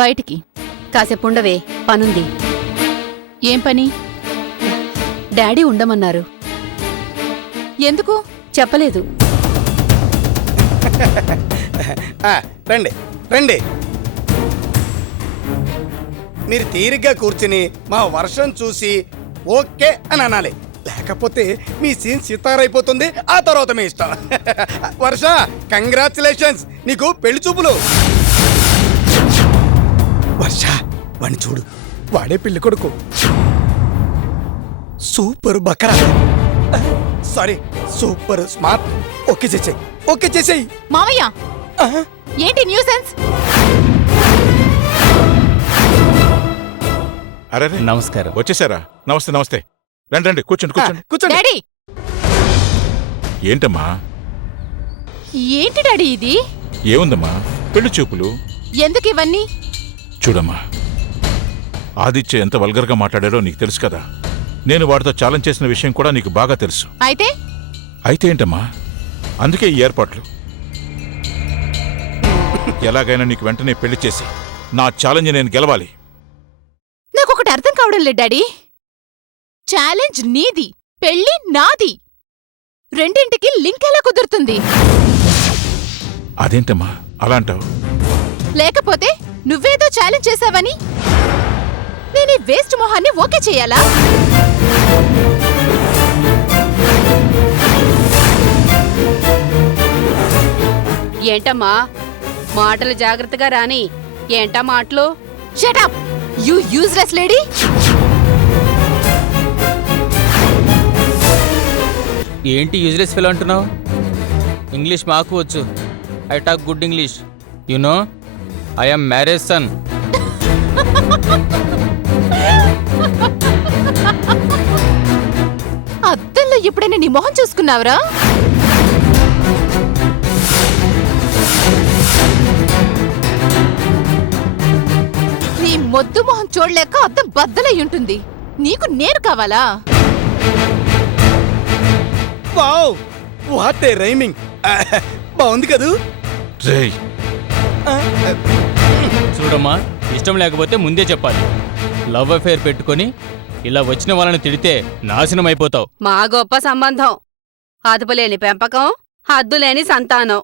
బయటికి. కాసేపుండవే, పనుంది. ఏం పని? డాడీ ఉండమన్నారు. ఎందుకు చెప్పలేదు. రండి రండి. మీరు తీరిగ్గా కూర్చుని మా వర్షం చూసి ఓకే అని అనాలి. లేకపోతే మీ సీన్ సితారైపోతుంది. ఆ తర్వాత మీ ఇష్టం. వర్ష, కంగ్రాచులేషన్స్, నీకు పెళ్లి చూపులు. వర్ష, వాణ్ణి చూడు, వాడే పెళ్లి కొడుకు. సూపర్ బకరా, సారీ సూపర్ స్మార్ట్. ఓకే చేసేయి, ఓకే చేసేయి. మావయ్య, ఏంటి న్యూసెన్స్? అరే నమస్కారం. వచ్చేసారా? నమస్తే నమస్తే. రండి రండి, కూర్చోండి కూర్చోండి. కూర్చోండి. డాడీ, ఏంటమ్మా? ఏంటి డాడీ ఇది? ఏముందమ్మా, పెళ్లి చూపులు. ఎందుకు ఇవన్నీ? చూడమ్మా, ఆదిత్య ఎంత వల్గర్గా మాట్లాడారో నీకు తెలుసు కదా. నేను వాడితో ఛాలెంజ్ చేసిన విషయం కూడా నీకు బాగా తెలుసు. అయితే అయితే ఏంటమ్మా, అందుకే ఈ ఏర్పాట్లు. ఎలాగైనా నీకు వెంటనే పెళ్లి చేసి నా ఛాలెంజ్ నేను గెలవాలి. నాకొకటి అర్థం కావడం లేదు డాడీ. ఛాలెంజ్ నీది, పెళ్లి నాది. రెండింటికి లింక్ ఎలా కుదురుతుంది? అదేంటమ్మా అలా అంటావు? లేకపోతే నువ్వేదో ఛాలెంజ్ చేశావని నేను ఈ వేస్ట్ మొహాన్ని ఓకే చేయాలా? ఏంటమ్మా, మాటలు జాగ్రత్తగా రాని. ఏంటా మాటలు? Shut up, you useless lady. ఏంటి యూజ్లెస్ ఫెలో అంటున్నావు? ఇంగ్లీష్ మాకు వచ్చు. I talk good English. You know I am marriage son. అద్దంలో ఎప్పుడైనా నీ మొహం చూసుకున్నావురా? నీ మొద్దు మొహం చూడలేక అద్దం బద్దలై ఉంటుంది. నీకు నేను కావాలా? Wow, what a rhyming. బాగుంది కదూ? రేయ్, చూడమ్మా, ఇష్టం లేకపోతే ముందే చెప్పాలి. లవ్ అఫేర్ పెట్టుకొని ఇలా వచ్చిన వాళ్ళని తిడితే నాశనం అయిపోతావు. మా గొప్ప సంబంధం. అదుపులేని పెంపకం, హద్దులేని సంతానం.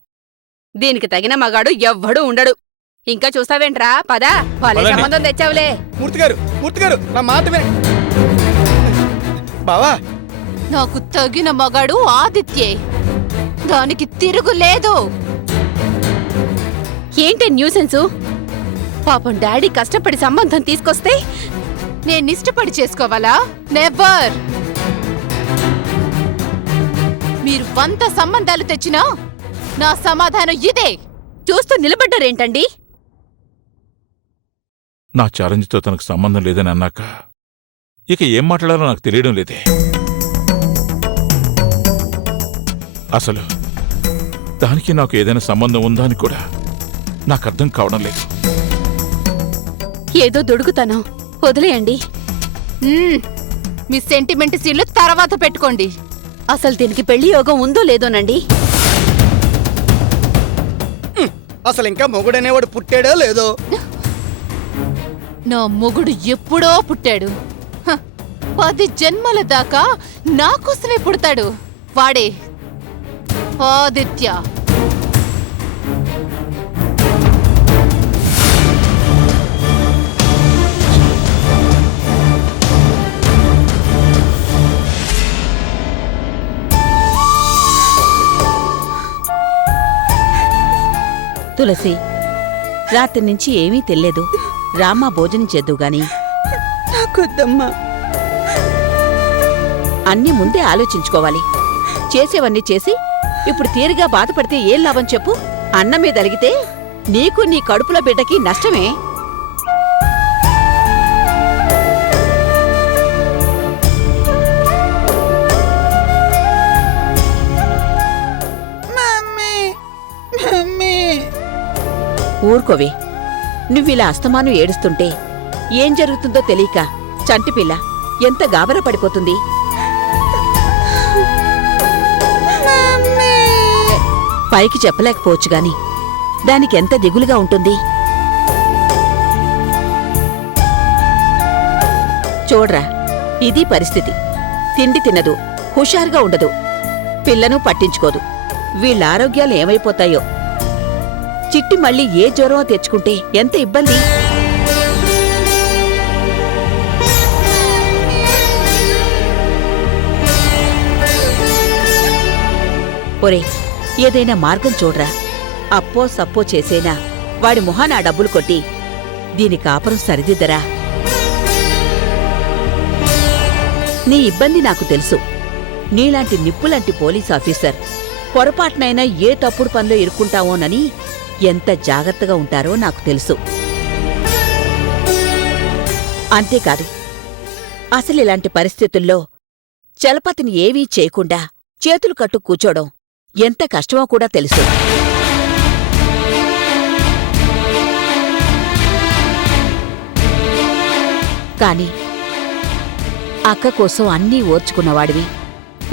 దీనికి తగిన మగాడు ఎవ్వడూ ఉండడు. ఇంకా చూస్తావేంట్రా? పదా, వాళ్ళ పదండి. సంబంధం తెచ్చావులే. మూర్తి గారు నా మాట వినే. బావా, నాకు తగిన మగాడు ఆదిత్యే. దానికి తిరుగులేదు. ఏంటి న్యూసెన్సు? పాపం డాడీ కష్టపడి సంబంధం తీసుకొస్తే నేనిష్టపడి చేసుకోవాలా? నెవర్. మీరు 100 సంబంధాలు తెచ్చినా నా సమాధానం ఇదే. చూస్తూ నిలబడ్డారేంటండి? నా ఛాలెంజ్తో తనకు సంబంధం లేదని అన్నాక ఇక ఏం మాట్లాడాలో నాకు తెలియడం లేదే. అసలు దానికి నాకు ఏదైనా సంబంధం ఉందా అని కూడా నాకు అర్థం కావడం లేదు. ఏదో దొడుకుతాను, వదిలేయండి. మీ సెంటిమెంట్ సీన్లు తర్వాత పెట్టుకోండి. అసలు దీనికి పెళ్లి యోగం ఉందో లేదోనండి. అసలు ఇంకా మొగుడనేవాడు పుట్టాడో లేదో? నా మొగుడు ఎప్పుడో పుట్టాడు. 10 జన్మల దాకా నా కోసమే పుడతాడు. వాడే ఆదిత్య. తులసి, రాత్రి నుంచి ఏమీ తెల్లేదు. రామ్మా, భోజనం చేద్దువుగాని. నాకొద్దమ్మా. అన్నీ ముందే ఆలోచించుకోవాలి. చేసేవన్నీ చేసి ఇప్పుడు తీరిగా బాధపడితే ఏం లాభం చెప్పు? అన్నం మీద అలిగితే నీకు నీ కడుపులో బిడ్డకి నష్టమే. ఊరుకోవే. నువ్విలా అస్తమానం ఏడుస్తుంటే ఏం జరుగుతుందో తెలియక చంటిపిల్ల ఎంత గాబరా పడిపోతుంది. పైకి చెప్పలేకపోవచ్చు గాని దానికెంత దిగులుగా ఉంటుంది. చూడ్రా, ఇది పరిస్థితి. తిండి తినదు, హుషారుగా ఉండదు, పిల్లను పట్టించుకోదు. వీళ్ళ ఆరోగ్యాలు ఏమైపోతాయో. చిట్టి మళ్ళీ ఏ జ్వరమో తెచ్చుకుంటే ఎంత ఇబ్బంది. ఒరే, ఏదైనా మార్గం చూడ్రా. అప్పో సప్పో చేసేనా వాడి మొహాన ఆ డబ్బులు కొట్టి దీని కాపురం సరిదిద్దరా. నీ ఇబ్బంది నాకు తెలుసు. నీలాంటి నిప్పులాంటి పోలీస్ ఆఫీసర్ పొరపాటునైనా ఏ తప్పుడు పనిలో ఇరుక్కుంటావోనని ఎంత జాగ్రత్తగా ఉంటారో నాకు తెలుసు. అంతేకాదు, అసలిలాంటి పరిస్థితుల్లో చలపతిని ఏమీ చేయకుండా చేతులు కట్టు కూచోడం ఎంత కష్టమో కూడా తెలుసు. కాని అక్క కోసం అన్నీ ఓర్చుకున్నవాడివి.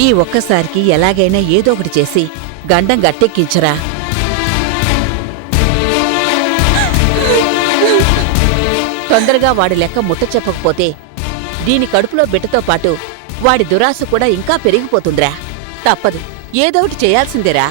ఈ ఒక్కసారికి ఎలాగైనా ఏదో ఒకటి చేసి గండం గట్టెక్కించరా. తొందరగా వాడి లెక్క ముట్ట చెప్పకపోతే దీని కడుపులో బిడ్డతో పాటు వాడి దురాశ కూడా ఇంకా పెరిగిపోతుందిరా. తప్పదు, ఏదోటి చేయాల్సిందేరా.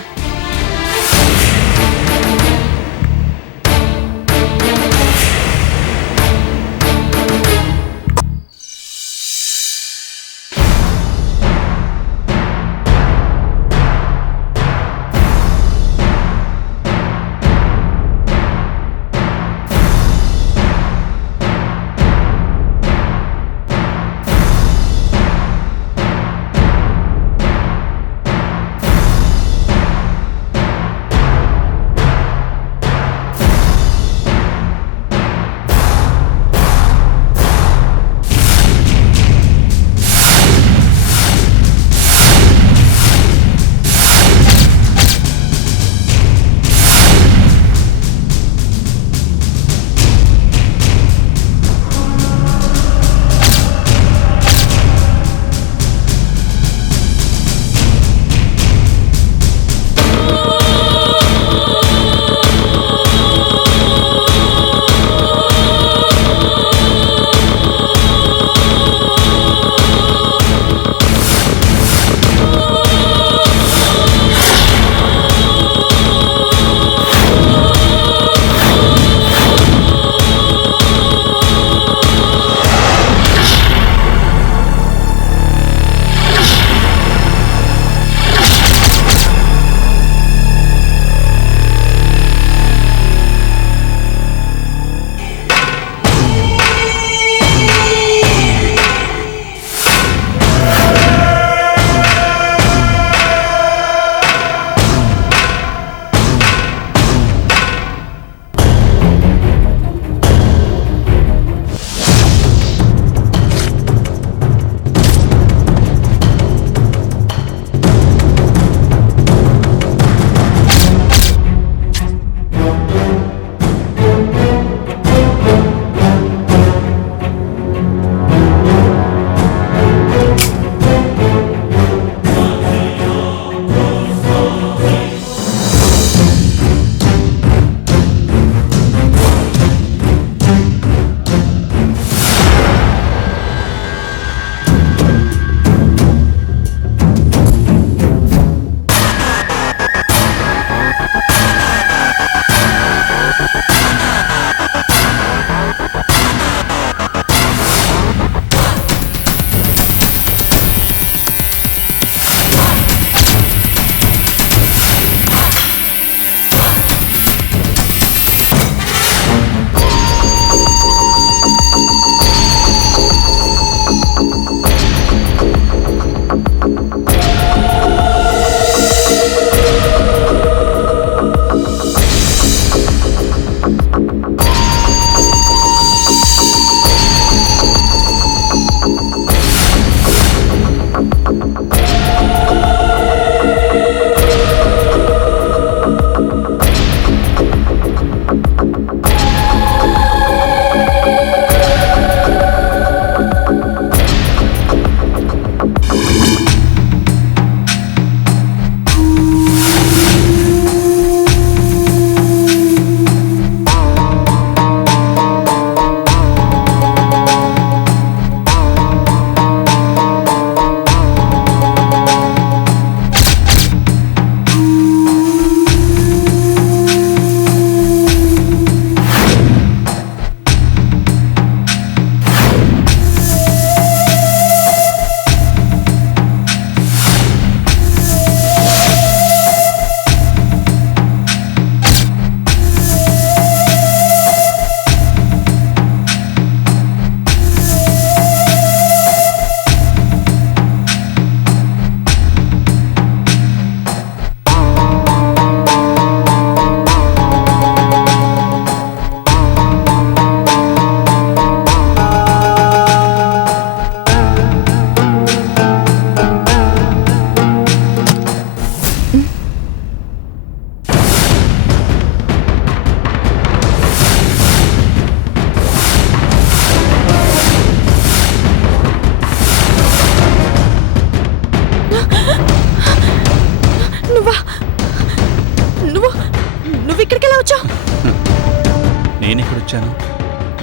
నేనెక్కడొచ్చాను?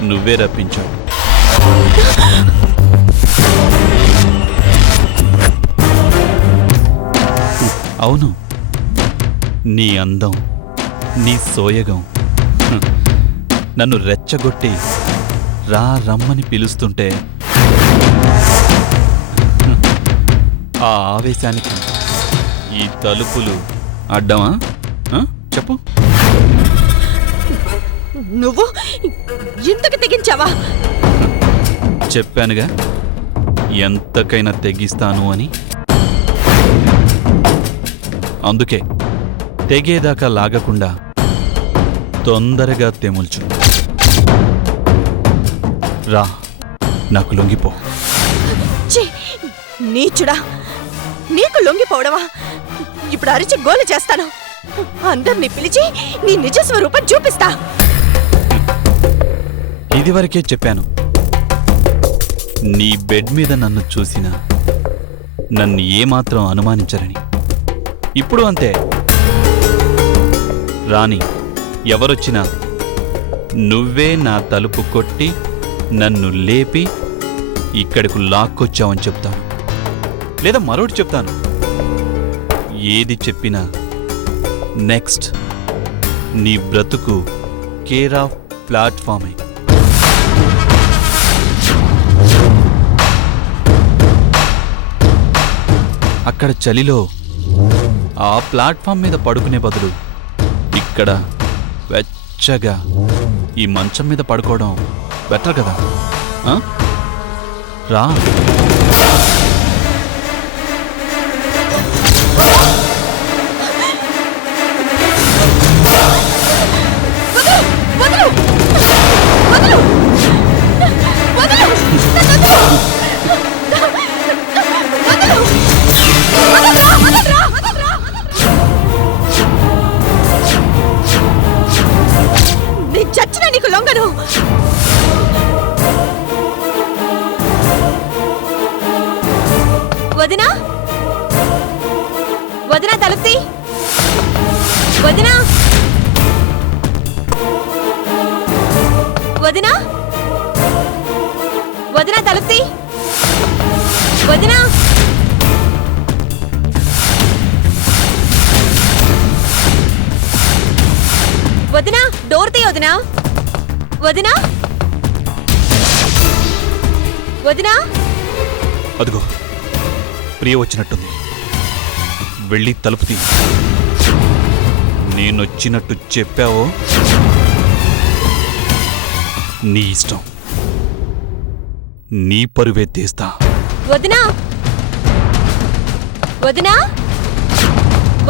నువ్వే రప్పించావు. అవును, నీ అందం, నీ సోయగం నన్ను రెచ్చగొట్టి రమ్మని పిలుస్తుంటే ఆ ఆవేశానికి ఈ తలుపులు అడ్డమా? చెప్పు. నువ్వు ఇంతకు తెగించావా? చెప్పానుగా ఎంతకైనా తెగిస్తాను అని. అందుకే తెగేదాకా లాగకుండా తొందరగా తెముల్చు. రా, నాకు లొంగిపో. ఛీ, నీచుడా, నీకు లొంగిపోవడమా? ఇప్పుడు అరిచి గోల చేస్తాను. అందరినీ పిలిచి నీ నిజ స్వరూపం చూపిస్తా. ఇదివరకే చెప్పాను, నీ బెడ్ మీద నన్ను చూసినా నన్ను ఏమాత్రం అనుమానించరని. ఇప్పుడు అంతే. రాణి, ఎవరొచ్చినా నువ్వే నా తలుపు కొట్టి నన్ను లేపి ఇక్కడకు లాక్కొచ్చావని చెప్తాను, లేదా మరొకటి చెప్తాను. ఏది చెప్పినా నెక్స్ట్ నీ బ్రతుకు కేర్ ఆఫ్ ప్లాట్ఫామే. అక్కడ చలిలో ఆ ప్లాట్ఫామ్ మీద పడుకునే బదులు ఇక్కడ వెచ్చగా ఈ మంచం మీద పడుకోవడం బెటర్ కదా? రా. నేను చచ్చినా నీకు లొంగను. వదినా, వదినా తలుపుతీ. వదినా, వదినా, వదినా తలుపుతీ. వదినా, వదినా డోర్ తీ. వదినా, వదినా, వదినా. అదిగో ప్రియ వచ్చినట్టుంది. వెళ్ళి తలుపు తీ. నేనొచ్చినట్టు చెప్పావో నీ ఇష్టం, నీ పరువే తీస్తా. వదినా, వదినా,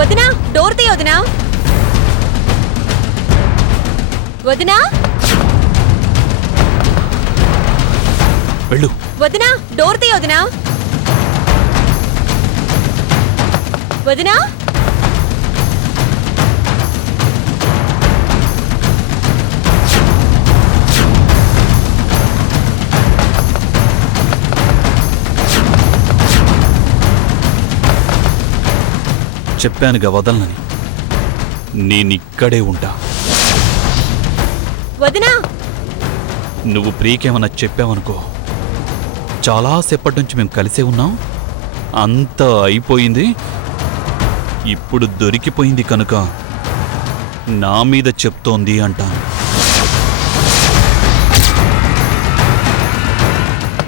వదినా డోర్ తీ. వదినా, వదినా, వెళ్ళు. వదినా డోర్ తీ. వదినా, వదినా. చెప్పానుగా వదలనని. నేనిక్కడే ఉంటా. వదినా, నువ్వు ప్రియకేమన్నా చెప్పావనుకో, చాలాసేపటి నుంచి మేము కలిసే ఉన్నాం, అంతా అయిపోయింది, ఇప్పుడు దొరికిపోయింది కనుక నా మీద చెప్తోంది అంటాను.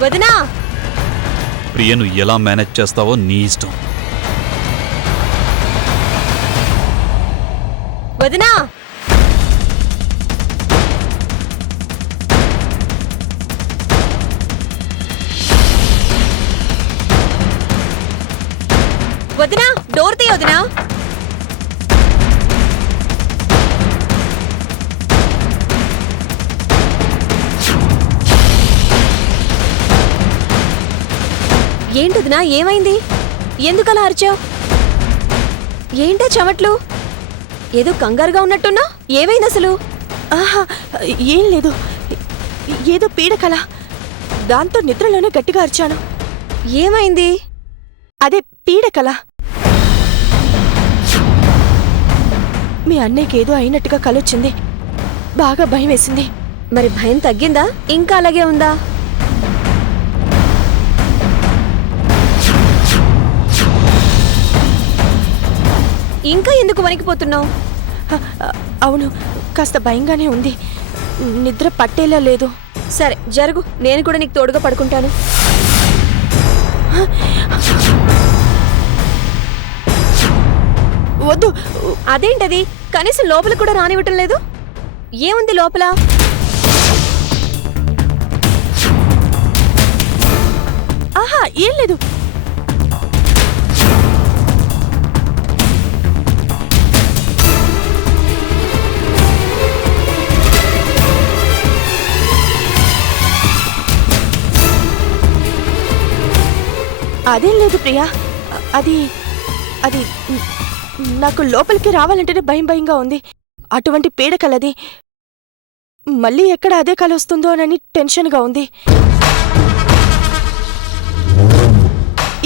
వదినా. ప్రియను ఎలా మేనేజ్ చేస్తావో నీ ఇష్టం. వదినా, వదినా డోర్ తీ. వదినా, ఏంటదినా, ఏమైంది? ఎందుకలా అరిచావు? ఏంటా చెమట్లు? ఏదో కంగారుగా ఉన్నట్టున్నా, ఏమైంది అసలు? ఆహా, ఏం లేదు. ఏదో పీడకల, దాంతో నిద్రలోనే గట్టిగా అరిచాను. ఏమైంది? అదే పీడకల. మీ అన్నయ్యకి ఏదో అయినట్టుగా కలొచ్చింది. బాగా భయం వేసింది. మరి భయం తగ్గిందా ఇంకా అలాగే ఉందా? ఇంకా ఎందుకు వణికిపోతున్నావు? అవును, కాస్త భయంగానే ఉంది. నిద్ర పట్టేలా లేదు. సరే జరుగు, నేను కూడా నీకు తోడుగా పడుకుంటాను. వద్దు. అదేంటది, కనీసం లోపల కూడా రానివ్వటం లేదు. ఏముంది లోపల? ఆహా, ఏం లేదు. అదేం లేదు ప్రియా. అది అది నాకు లోపలికి రావాలంటేనే భయంగా ఉంది. అటువంటి పీడకలది. మళ్ళీ ఎక్కడ అదే కల వస్తుందో అని టెన్షన్గా ఉంది.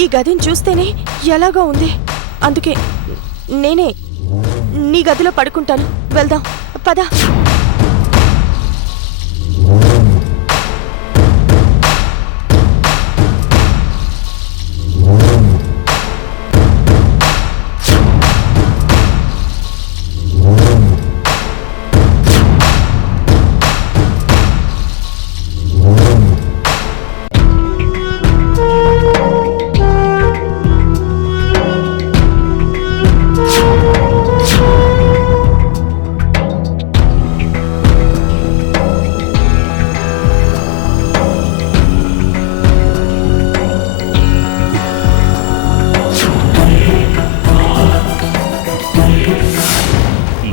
ఈ గదిని చూస్తేనే ఎలాగో ఉంది. అందుకే నేనే నీ గదిలో పడుకుంటాను. వెళ్దాం పద.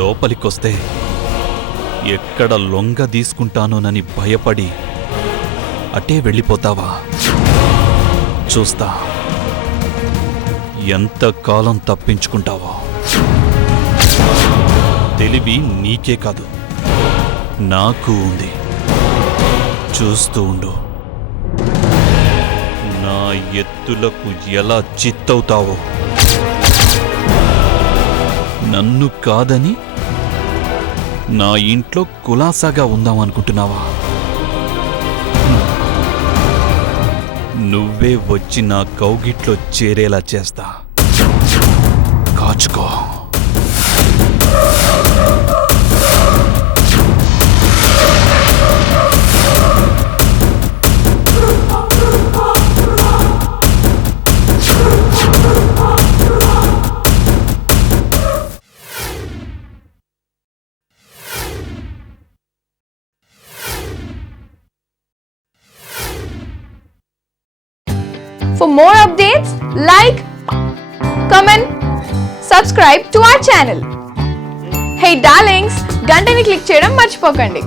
లోపలికొస్తే ఎక్కడ లొంగ తీసుకుంటానోనని భయపడి అటే వెళ్ళిపోతావా? చూస్తా ఎంతకాలం తప్పించుకుంటావో. తెలివి నీకే కాదు, నాకు ఉంది. చూస్తూ ఉండు, నా ఎత్తులకు ఎలా చిత్తవుతావో. నన్ను కాదని నా ఇంట్లో కులాసాగా ఉందామనుకుంటున్నావా? నువ్వే వచ్చి నా కౌగిట్లో చేరేలా చేస్తా. కాచుకో. For more updates, like, comment, subscribe to our channel. Hey darlings, గంటని click చేయడం మర్చిపోకండి.